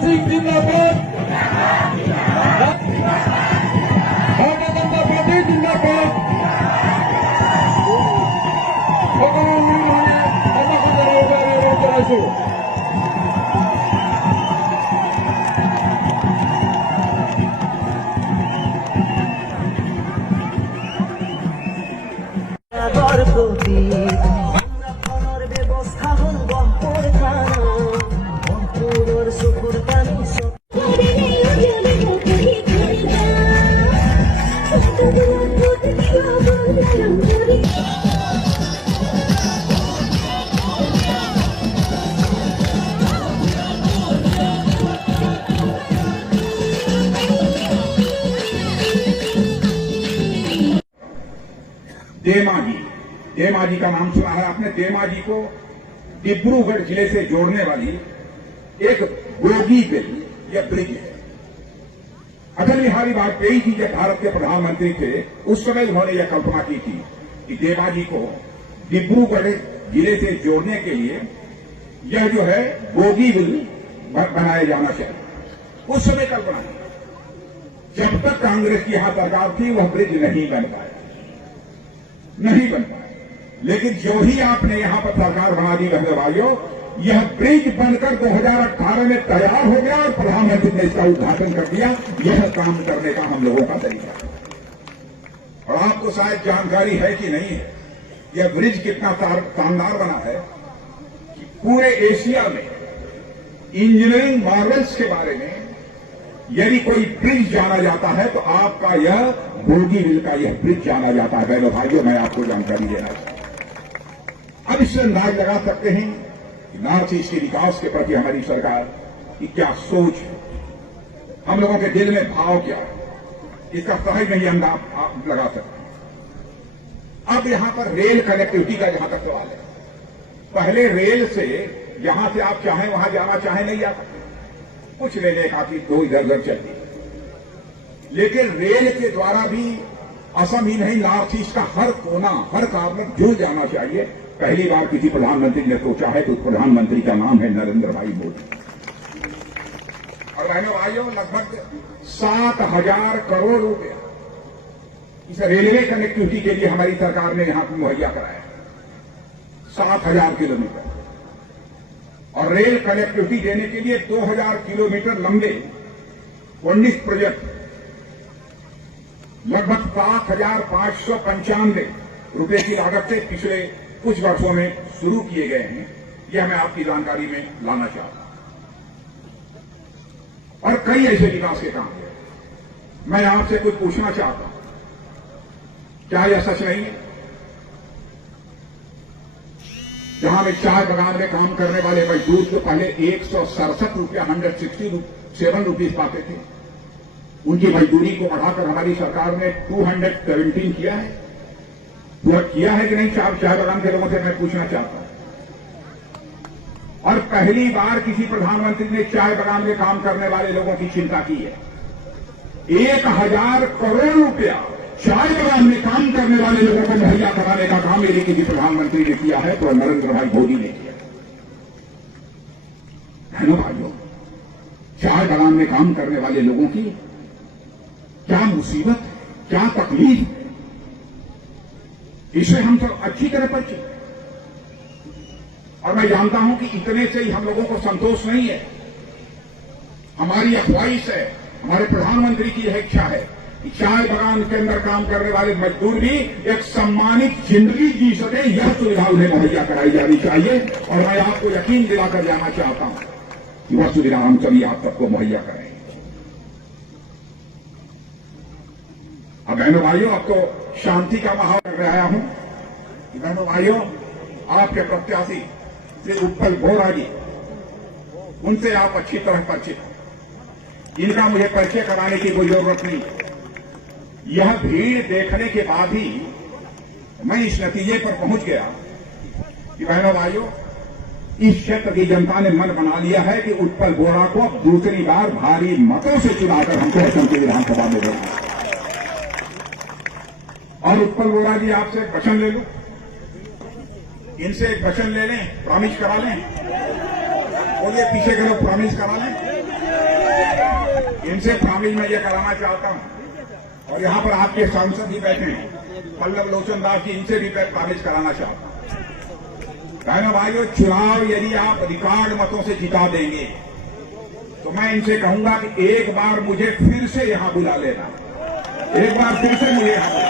सिंह जिंदाबाद, भारतीय जनता पार्टी जिंदाबाद। ব্যবস্থা হল বহর থানা বহর সুপুর পানি देमाजी का नाम सुना है आपने। देमाजी को डिब्रूगढ़ जिले से जोड़ने वाली एक बोगी बिल या ब्रिज है। अटल बिहारी वाजपेयी जी जब भारत के प्रधानमंत्री थे उस समय उन्होंने यह कल्पना की थी कि देमाजी को डिब्रूगढ़ जिले से जोड़ने के लिए यह जो है बोगी बिल बनाया जाना चाहिए। उस समय कल्पना की। जब तक कांग्रेस की यहां सरकार थी वह ब्रिज नहीं बन पाया। लेकिन जो ही आपने यहां पर सरकार बना दी बहनों भाइयों, यह ब्रिज बनकर 2018 में तैयार हो गया और प्रधानमंत्री ने इसका उद्घाटन कर दिया। यह काम करने का हम लोगों का तरीका है। और आपको शायद जानकारी है कि नहीं है, यह ब्रिज कितना शानदार बना है कि पूरे एशिया में इंजीनियरिंग मार्वल्स के बारे में यदि कोई ब्रिज जाना जाता है तो आपका यह बोगीबिल का यह ब्रिज जाना जाता है। बहनों भाइयों, मैं आपको जानकारी देना चाहता हूं। अब इससे अंदाज लगा सकते हैं कि नॉर्थ ईस्ट के विकास के प्रति हमारी सरकार की क्या सोच है, हम लोगों के दिल में भाव क्या है, इसका सहज नहीं अंदाज आप लगा सकते हैं। अब यहां पर रेल कनेक्टिविटी का जहां तक सवाल है, पहले रेल से जहां से आप चाहें वहां जाना चाहें नहीं जा सकते। कुछ रेलें काफी दो इधर उधर चलती, लेकिन रेल के द्वारा भी असम ही नहीं नॉर्थ ईस्ट का हर कोना हर कॉर्नर जुड़ जाना चाहिए। पहली बार किसी प्रधानमंत्री ने सोचा है तो उस प्रधानमंत्री का नाम है नरेंद्र भाई मोदी। और बहनों भाइयों, लगभग 7,000 करोड़ रुपया इस रेलवे कनेक्टिविटी के लिए हमारी सरकार ने यहां मुहैया कराया। 7,000 किलोमीटर और रेल कनेक्टिविटी देने के लिए 2,000 किलोमीटर लंबे 19 प्रोजेक्ट लगभग 7,595 रुपए की लागत से पिछले कुछ वर्षों में शुरू किए गए हैं। यह मैं आपकी जानकारी में लाना चाहता हूं। और कई ऐसे विकास के काम हैं। मैं आपसे कुछ पूछना चाहता हूं, क्या यह सच नहीं है? जहां में चाय बागान में काम करने वाले मजदूर तो पहले 167 रुपया 167 रुपीज पाते थे, उनकी मजदूरी को बढ़ाकर हमारी सरकार ने 217 किया है। पूरा किया है कि नहीं चाय बागान के लोगों से मैं पूछना चाहता हूं। और पहली बार किसी प्रधानमंत्री ने चाय बागान में काम करने वाले लोगों की चिंता की है। 1,000 करोड़ रुपया चाय बागान में काम करने वाले लोगों को मुहैया कराने का काम यदि किसी प्रधानमंत्री ने किया है तो नरेंद्र भाई मोदी ने किया है ना भाइयों। चाय बागान में काम करने वाले लोगों की क्या मुसीबत है, क्या तकलीफ है, इसे हम तो अच्छी तरह परिचित। और मैं जानता हूं कि इतने से ही हम लोगों को संतोष नहीं है। हमारी ख्वाहिश है, हमारे प्रधानमंत्री की यह इच्छा है कि चाय बागान के अंदर काम करने वाले मजदूर भी एक सम्मानित जिंदगी जी सके, यह सुविधा उन्हें मुहैया कराई जानी चाहिए। और मैं आपको यकीन दिलाकर जाना चाहता हूं कि वह सुविधा हम सभी आप सबको मुहैया करेंगे। अब बहनों भाइयों, अब तो शांति का माहौल कर रहा हूं कि बहनों भाइयों, आपके प्रत्याशी श्री उत्पल बोहरा जी, उनसे आप अच्छी तरह परिचित हैं। इनका मुझे परिचय कराने की कोई जरूरत नहीं। यह भीड़ देखने के बाद ही मैं इस नतीजे पर पहुंच गया कि बहनों भाइयों, इस क्षेत्र की जनता ने मन बना लिया है कि उत्पल बोहरा को अब दूसरी बार भारी मतों से चुनाकर हमको असम की विधानसभा में देना। और उत्पल बोहरा जी, आपसे एक वचन ले लूं, इनसे एक वचन ले लें, प्रॉमिस करा लें। बोलिए, पीछे के लोग प्रॉमिस करा लें। इनसे शामिल मैं ये कराना चाहता हूं, और यहां पर आपके सांसद भी बैठे हैं पल्लव लोचन दास जी, इनसे भी मैं काबिज कराना चाहता हूं। बहनों भाइयों, चुनाव यदि आप रिकॉर्ड मतों से जिता देंगे तो मैं इनसे कहूंगा कि एक बार मुझे फिर से यहां बुला लेना, एक बार फिर से मुझे यहां बुला।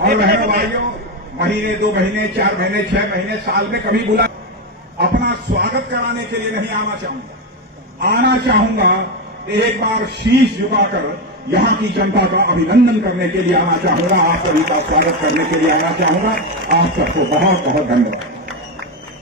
और बहनों भाइयों, महीने 2 महीने 4 महीने 6 महीने साल में कभी बुला, अपना स्वागत कराने के लिए नहीं आना चाहूंगा, एक बार शीश झुकाकर यहां की जनता का अभिनंदन करने के लिए आना चाहूंगा, आप सभी का स्वागत करने के लिए आना चाहूंगा। आप सबको बहुत बहुत धन्यवाद।